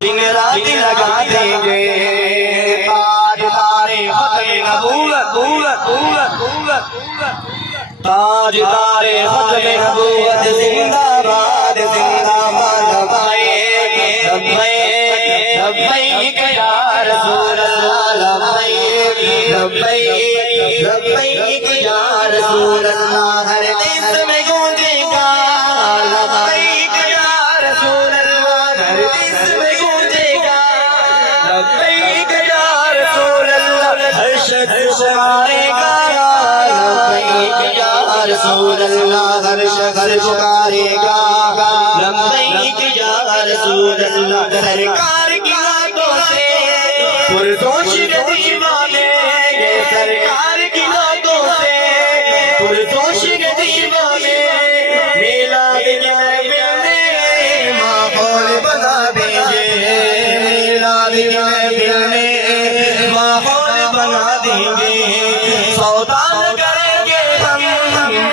دن رات لگا دیں گے تاجدار ختم نبوت تاجدار ختم نبوت زندہ باد لبیک یا رسول اللہ لبیک یا رسول اللہ ہر دیس میں گونجے گا لبیک یا رسول اللہ ہر دیس میں گونجے گا لبیک یا رسول اللہ ہر شخص پکارے گا لبیک یا رسول اللہ ہر شخص پکارے گا لبیک یا رسول اللہ سرکار کی نعتوں سے پرجوش دیوانے سرکار کی نعتوں سے پرجوش دیوانے میلاد محفل میں ماحول بنا دیں گے میلاد محفل میں ماحول بنا دیں گے سودا نہ کریں گے ہم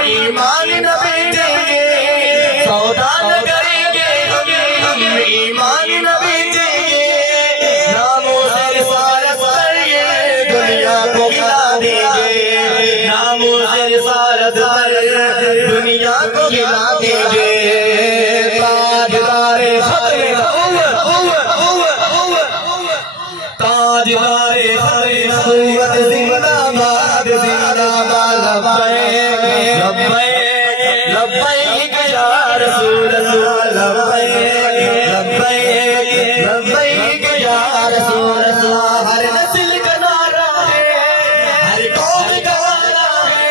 ایمان نہ بیچیں گے سودا نہ کریں گے ہم ایمان نہ بیچیں گے ناموں سے رسالت پر یہ دنیا کو کھلا دیں گے ناموں سے رسالت پر دنیا کو کھلا دیں گے تاجدار ختم تاجدار ختم نبوت زندہ باد لبیک یا رسول اللہ لبیک یا رسول اللہ ہر نسل کا نعرہ ہے ہر قوم کا نعرہ ہے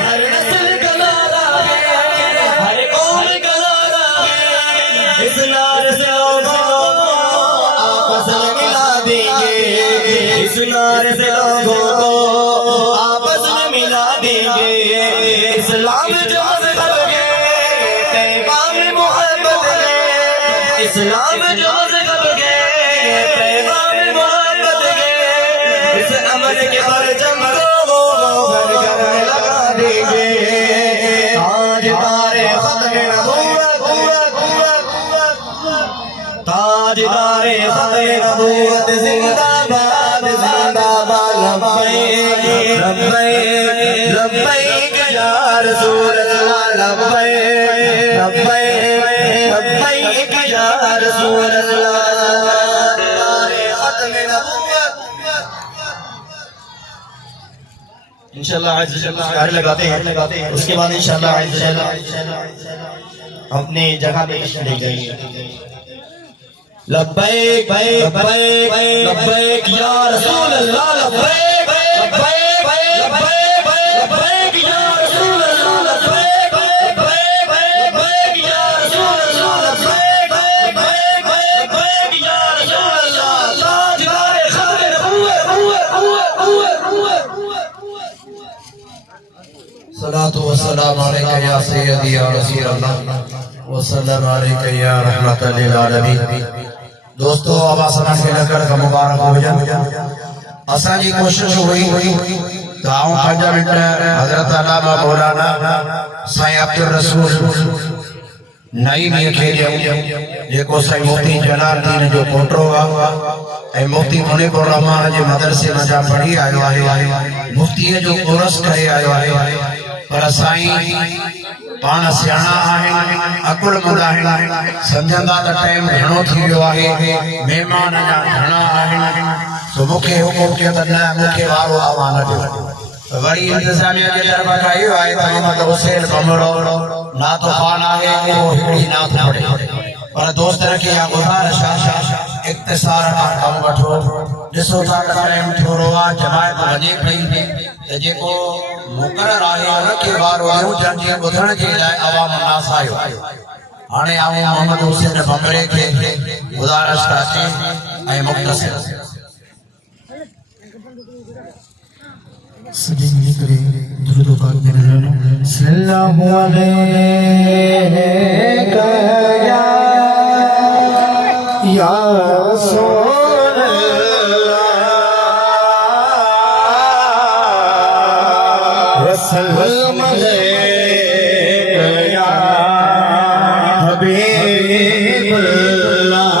ہر نسل کا نعرہ ہے ہر قوم کا نعرہ ہے اس نعرے سے لوگوں آپس میں ملا دیں گے اس نعرے سے لوگوں کو آپس میں ملا دیں گے اسلام جو مذہب ہے پیغام محبت ہے اسلام جو مذہب ہے پیغام محبت ہے اس عمل کے پرچم کو گھر گھر میں لگا دیں گے تاجدار ختم نبوت تاجدار ختم نبوت زندہ باد لبیک یا رسول اللہ لبیک یا رسول اللہ ختم نبوت انشاءاللہ شعر لگاتے ہیں اس کے بعد انشاءاللہ اپنی جگہ پہ لے جائیں گے لبیک لبیک یا رسول اللہ لبیک لبیک یا رسول اللہ لبیک یا رسول اللہ لبیک یا رسول اللہ تاجدار ختم صلاۃ و سلام علیک یا سیدی یا رسول اللہ وسلم علیک یا رحمت للعالمین دوستو اب آسنا کے لکڑ کا مبارک ہو جائے اساں جی کوشش ہوئی دعاؤں 5 منٹ حضرت علامہ مولانا سائیں عبد الرسول نئی میں کھیلے یہ کو سائیں مفتی جلال دین جو کوٹرو اے مفتی منیب الرحمان جو مدرسے میں جا پڑھی آئے مفتی جو کورس کہے آئے پر سائیں پانا سیانا آئیں اکل مند آئیں سمجھندا تا ٹائم گھنو تھی ویو آہے مہمان جا گھنا آئیں سو مکھے حکم کیا تا نہ مکھے وارو آوان ڈیو وڑی انتظامیہ کے طرف کھائیو آئے تھا محمد حسین بمڑو نہ تو پانا ہے وہ ہکڑی نہ پڑے پر دوست رکھے یا گزارش اختصار کام وٹھو جسو تا ٹائم تھورو جماعت وجے پئی جے کو مقرر آئے رکھے وارو یوں جنجی بدھن کے لائے عوام الناس آئیو آنے آئے محمد حسین بمڑے کے گزارش کرتے اے مختصر سجدے کرے درود و پاک میں رہنا صلی اللہ علیہ یا رسول اللہ وسلم علیہ یا حبیب اللہ